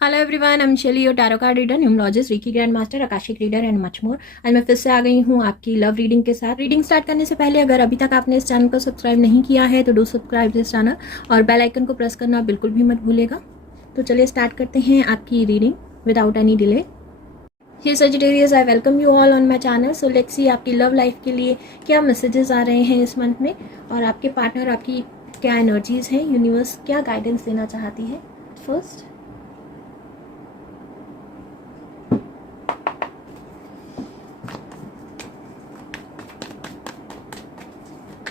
Hello everyone, I am Shelly, your tarot card reader, numerologist, reiki grand master, akashic reader and much more. आज मैं फिर से आ गई हूँ आपकी लव रीडिंग के साथ। रीडिंग स्टार्ट करने से पहले अगर अभी तक आपने इस चैनल को सब्सक्राइब नहीं किया है तो डू सब्सक्राइब दिस चैनल और बेल आइकन को प्रेस करना बिल्कुल भी मत भूलेगा। तो चलिए स्टार्ट करते हैं आपकी reading without any delay. Hey Sagittarius, I welcome you all on my channel. So let's see आपकी लव लाइफ के लिए क्या मैसेजेस आ रहे हैं इस मंथ में, और आपके पार्टनर आपकी क्या एनर्जीज हैं, यूनिवर्स क्या गाइडेंस देना चाहती है। First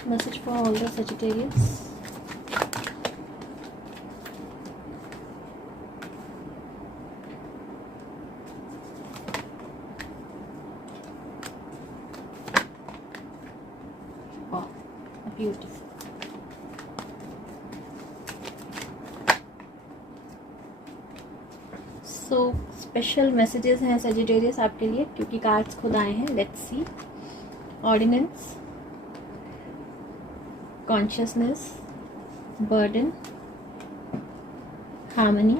message for all the Sagittarius. Wow, beautiful. So special messages हैं Sagittarius आपके लिए क्योंकि कार्ड्स खुद आए हैं। Let's see. Ordinance, consciousness, burden, harmony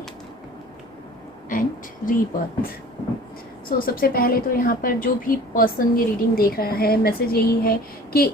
and rebirth. So सबसे पहले तो यहाँ पर जो भी पर्सन ये रीडिंग देख रहा है, मैसेज यही है कि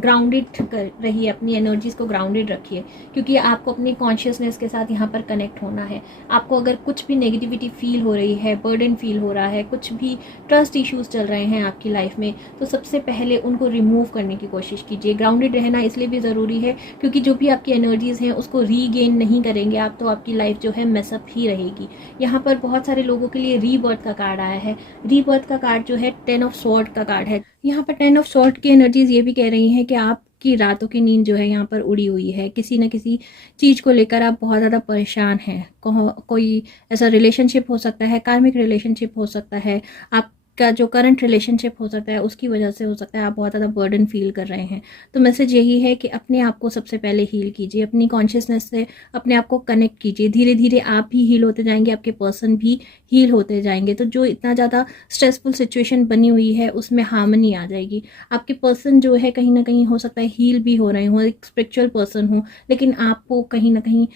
ग्राउंडेड कर रहिए, अपनी एनर्जीज को ग्राउंडेड रखिए, क्योंकि आपको अपनी कॉन्शियसनेस के साथ यहाँ पर कनेक्ट होना है। आपको अगर कुछ भी नेगेटिविटी फील हो रही है, बर्डन फील हो रहा है, कुछ भी ट्रस्ट इश्यूज चल रहे हैं आपकी लाइफ में, तो सबसे पहले उनको रिमूव करने की कोशिश कीजिए। ग्राउंडेड रहना इसलिए भी ज़रूरी है क्योंकि जो भी आपकी एनर्जीज हैं उसको रीगेन नहीं करेंगे आप, तो आपकी लाइफ जो है मेसअप ही रहेगी। यहाँ पर बहुत सारे लोगों के लिए रीबर्थ का कार्ड आया है। रीबर्थ का कार्ड जो है 10 ऑफ स्वॉर्ड का कार्ड है। यहाँ पर 10 ऑफ स्वॉर्ड की एनर्जीज ये भी कह रही हैं कि आपकी रातों की नींद जो है यहाँ पर उड़ी हुई है। किसी न किसी चीज़ को लेकर आप बहुत ज़्यादा परेशान हैं। कोई ऐसा रिलेशनशिप हो सकता है, कार्मिक रिलेशनशिप हो सकता है, आपका जो करंट रिलेशनशिप हो सकता है उसकी वजह से हो सकता है आप बहुत ज़्यादा बर्डन फील कर रहे हैं। तो मैसेज यही है कि अपने आप को सबसे पहले हील कीजिए, अपनी कॉन्शियसनेस से अपने आप को कनेक्ट कीजिए। धीरे धीरे आप भी हील होते जाएंगे, आपके पर्सन भी हील होते जाएंगे। तो जो इतना ज़्यादा स्ट्रेसफुल सिचुएशन बनी हुई है उसमें हार्मनी आ जाएगी। आपके पर्सन जो है कहीं ना कहीं हो सकता है हील भी हो रहे हों, एक स्पिरिचुअल पर्सन हो, लेकिन आपको कहीं ना कहीं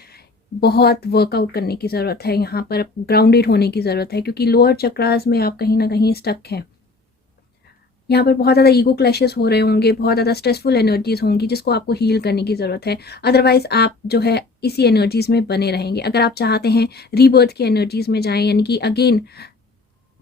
बहुत वर्कआउट करने की ज़रूरत है। यहाँ पर ग्राउंडेड होने की ज़रूरत है क्योंकि लोअर चक्रास में आप कहीं ना कहीं स्टक हैं। यहाँ पर बहुत ज़्यादा ईगो क्लैशेस हो रहे होंगे, बहुत ज़्यादा स्ट्रेसफुल एनर्जीज होंगी जिसको आपको हील करने की ज़रूरत है। अदरवाइज आप जो है इसी एनर्जीज में बने रहेंगे। अगर आप चाहते हैं रीबर्थ की एनर्जीज में जाएं, यानी कि अगेन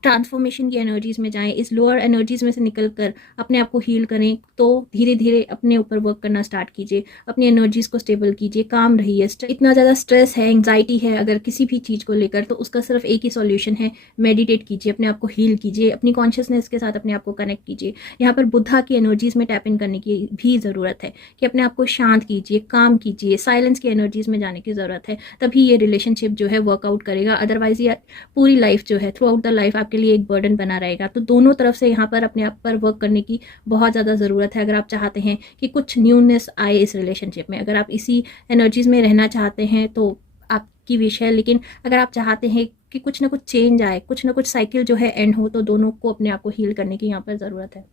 ट्रांसफॉर्मेशन की एनर्जीज में जाएं, इस लोअर एनर्जीज में से निकल कर अपने आप को हील करें, तो धीरे धीरे अपने ऊपर वर्क करना स्टार्ट कीजिए। अपनी एनर्जीज को स्टेबल कीजिए, काम रहिए। इतना ज़्यादा स्ट्रेस है, एंग्जाइटी है अगर किसी भी चीज़ को लेकर, तो उसका सिर्फ एक ही सॉल्यूशन है, मेडिटेट कीजिए, अपने आप को हील कीजिए, अपनी कॉन्शियसनेस के साथ अपने आप को कनेक्ट कीजिए। यहाँ पर बुद्धा की एनर्जीज में टैप इन करने की भी ज़रूरत है कि अपने आप को शांत कीजिए, काम कीजिए, साइलेंस की एनर्जीज में जाने की ज़रूरत है, तभी ये रिलेशनशिप जो है वर्कआउट करेगा। अदरवाइज ये पूरी लाइफ जो है, थ्रू आउट द लाइफ आपके लिए एक बर्डन बना रहेगा। तो दोनों तरफ से यहाँ पर अपने आप पर वर्क करने की बहुत ज़्यादा ज़रूरत है। अगर आप चाहते हैं कि कुछ न्यूनेस आए इस रिलेशनशिप में, अगर आप इसी एनर्जीज में रहना चाहते हैं तो आपकी विश है, लेकिन अगर आप चाहते हैं कि कुछ ना कुछ चेंज आए, कुछ ना कुछ साइकिल जो है एंड हो, तो दोनों को अपने आप को हील करने की यहाँ पर ज़रूरत है।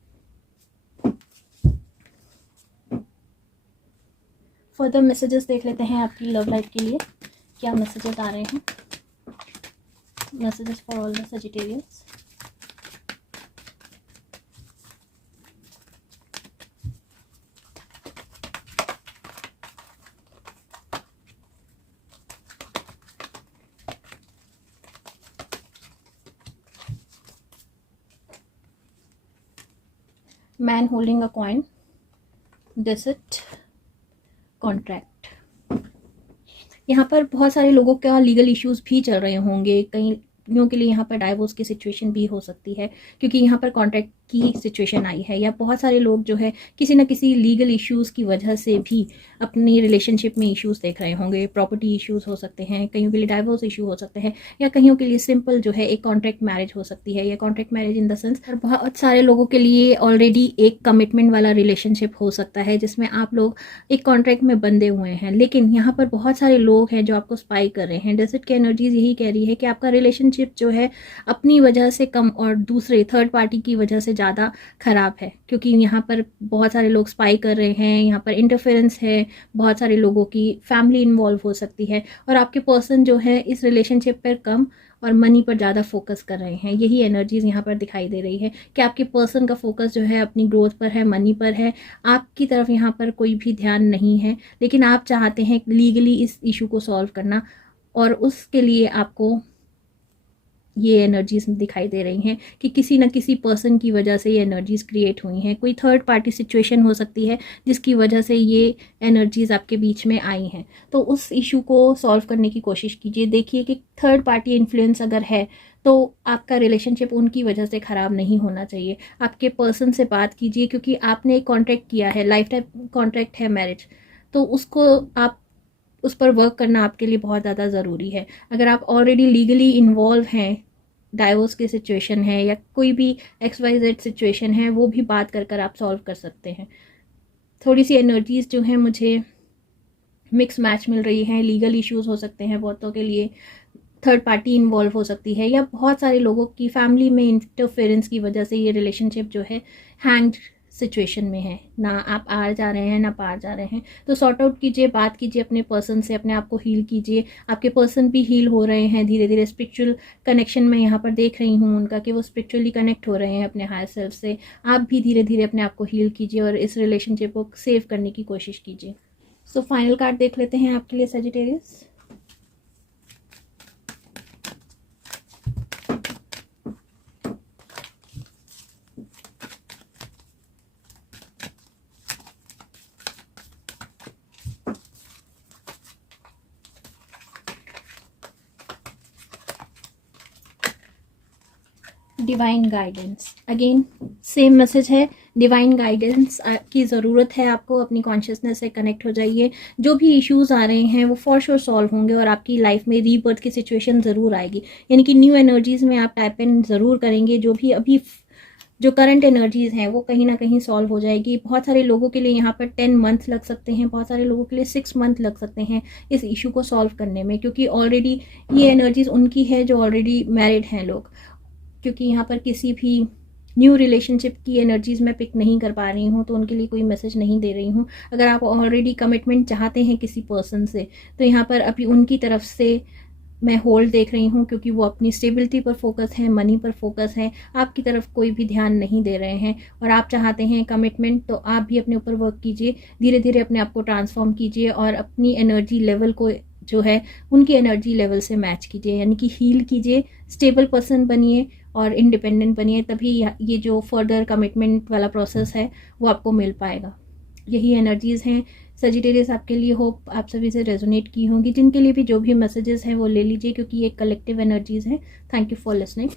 फर्दर मैसेजेस देख लेते हैं आपकी लव लाइफ के लिए क्या मैसेजेस आ रहे हैं। Messages for all the Sagittarians. Man holding a coin, deceit, contract. यहाँ पर बहुत सारे लोगों का लीगल इश्यूज भी चल रहे होंगे। कईयों के लिए यहाँ पर डाइवोर्स की सिचुएशन भी हो सकती है क्योंकि यहाँ पर कॉन्ट्रैक्ट की सिचुएशन आई है, या बहुत सारे लोग जो है किसी न किसी लीगल इश्यूज की वजह से भी अपनी रिलेशनशिप में इश्यूज देख रहे होंगे। प्रॉपर्टी इश्यूज हो सकते हैं, कईयों के लिए डाइवोर्स इशू हो सकते हैं, या कईयों के लिए सिंपल जो है एक कॉन्ट्रैक्ट मैरिज हो सकती है, या contract marriage in the sense बहुत सारे लोगों के लिए ऑलरेडी एक कमिटमेंट वाला रिलेशनशिप हो सकता है जिसमें आप लोग एक कॉन्ट्रैक्ट में बंधे हुए हैं। लेकिन यहाँ पर बहुत सारे लोग हैं जो आपको स्पाई कर रहे हैं। डेसिट की एनर्जीज यही कह रही है कि आपका रिलेशनशिप जो है अपनी वजह से कम और दूसरे थर्ड पार्टी की वजह से ज़्यादा ख़राब है, क्योंकि यहाँ पर बहुत सारे लोग स्पाई कर रहे हैं, यहाँ पर इंटरफेरेंस है, बहुत सारे लोगों की फैमिली इन्वॉल्व हो सकती है, और आपके पर्सन जो है इस रिलेशनशिप पर कम और मनी पर ज़्यादा फोकस कर रहे हैं। यही एनर्जीज़ यहाँ पर दिखाई दे रही है कि आपके पर्सन का फोकस जो है अपनी ग्रोथ पर है, मनी पर है, आपकी तरफ यहाँ पर कोई भी ध्यान नहीं है, लेकिन आप चाहते हैं लीगली इस इशू को सॉल्व करना, और उसके लिए आपको ये एनर्जीज दिखाई दे रही हैं कि किसी न किसी पर्सन की वजह से ये एनर्जीज क्रिएट हुई हैं। कोई थर्ड पार्टी सिचुएशन हो सकती है जिसकी वजह से ये एनर्जीज आपके बीच में आई हैं। तो उस इशू को सॉल्व करने की कोशिश कीजिए। देखिए कि थर्ड पार्टी इन्फ्लुएंस अगर है तो आपका रिलेशनशिप उनकी वजह से ख़राब नहीं होना चाहिए। आपके पर्सन से बात कीजिए, क्योंकि आपने एक कॉन्ट्रैक्ट किया है, लाइफ टाइम कॉन्ट्रैक्ट है मैरिज, तो उसको आप उस पर वर्क करना आपके लिए बहुत ज़्यादा ज़रूरी है। अगर आप ऑलरेडी लीगली इन्वॉल्व हैं, डाइवोर्स की सिचुएशन है या कोई भी XYZ सिचुएशन है, वो भी बात कर आप सॉल्व कर सकते हैं। थोड़ी सी एनर्जीज़ जो हैं मुझे मिक्स मैच मिल रही हैं। लीगल इश्यूज़ हो सकते हैं बहुतों के लिए, थर्ड पार्टी इन्वॉल्व हो सकती है, या बहुत सारे लोगों की फैमिली में इंटरफेरेंस की वजह से ये रिलेशनशिप जो है हैंग्ड सिचुएशन में है, ना आप आ जा रहे हैं ना पार जा रहे हैं। तो सॉर्ट आउट कीजिए, बात कीजिए अपने पर्सन से, अपने आप को हील कीजिए। आपके पर्सन भी हील हो रहे हैं धीरे धीरे। स्पिरिचुअल कनेक्शन में यहाँ पर देख रही हूँ उनका कि वो स्पिरिचुअली कनेक्ट हो रहे हैं अपने हायर सेल्फ से। आप भी धीरे धीरे अपने आप को हील कीजिए और इस रिलेशनशिप को सेव करने की कोशिश कीजिए। सो फाइनल कार्ड देख लेते हैं आपके लिए Sagittarius. Divine guidance, again same message है। डिवाइन गाइडेंस की ज़रूरत है आपको। अपनी कॉन्शियसनेस से कनेक्ट हो जाइए। जो भी इश्यूज आ रहे हैं वो फॉर श्योर सॉल्व होंगे और आपकी लाइफ में रीबर्थ की सिचुएशन ज़रूर आएगी, यानी कि न्यू एनर्जीज़ में आप टैप इन ज़रूर करेंगे। जो भी अभी जो करंट एनर्जीज़ हैं वो कहीं ना कहीं सॉल्व हो जाएगी। बहुत सारे लोगों के लिए यहाँ पर 10 मंथ लग सकते हैं, बहुत सारे लोगों के लिए 6 मंथ लग सकते हैं इस इशू को सॉल्व करने में, क्योंकि ऑलरेडी ये एनर्जीज़ उनकी है जो ऑलरेडी मैरिड हैं लोग। क्योंकि यहाँ पर किसी भी न्यू रिलेशनशिप की एनर्जीज़ मैं पिक नहीं कर पा रही हूँ, तो उनके लिए कोई मैसेज नहीं दे रही हूँ। अगर आप ऑलरेडी कमिटमेंट चाहते हैं किसी पर्सन से, तो यहाँ पर अभी उनकी तरफ से मैं होल्ड देख रही हूँ, क्योंकि वो अपनी स्टेबिलिटी पर फोकस है, मनी पर फोकस है। आपकी तरफ कोई भी ध्यान नहीं दे रहे हैं और आप चाहते हैं कमिटमेंट, तो आप भी अपने ऊपर वर्क कीजिए। धीरे धीरे अपने आप को ट्रांसफॉर्म कीजिए और अपनी एनर्जी लेवल को जो है उनकी एनर्जी लेवल से मैच कीजिए, यानी कि हील कीजिए, स्टेबल पर्सन बनिए और इंडिपेंडेंट बनिए। तभी ये जो फर्दर कमिटमेंट वाला प्रोसेस है वो आपको मिल पाएगा। यही एनर्जीज़ हैं सजिटेरियस आपके लिए। होप आप सभी से रेजोनेट की होंगी। जिनके लिए भी जो भी मैसेजेस हैं वो ले लीजिए, क्योंकि ये कलेक्टिव एनर्जीज़ हैं। Thank you for listening.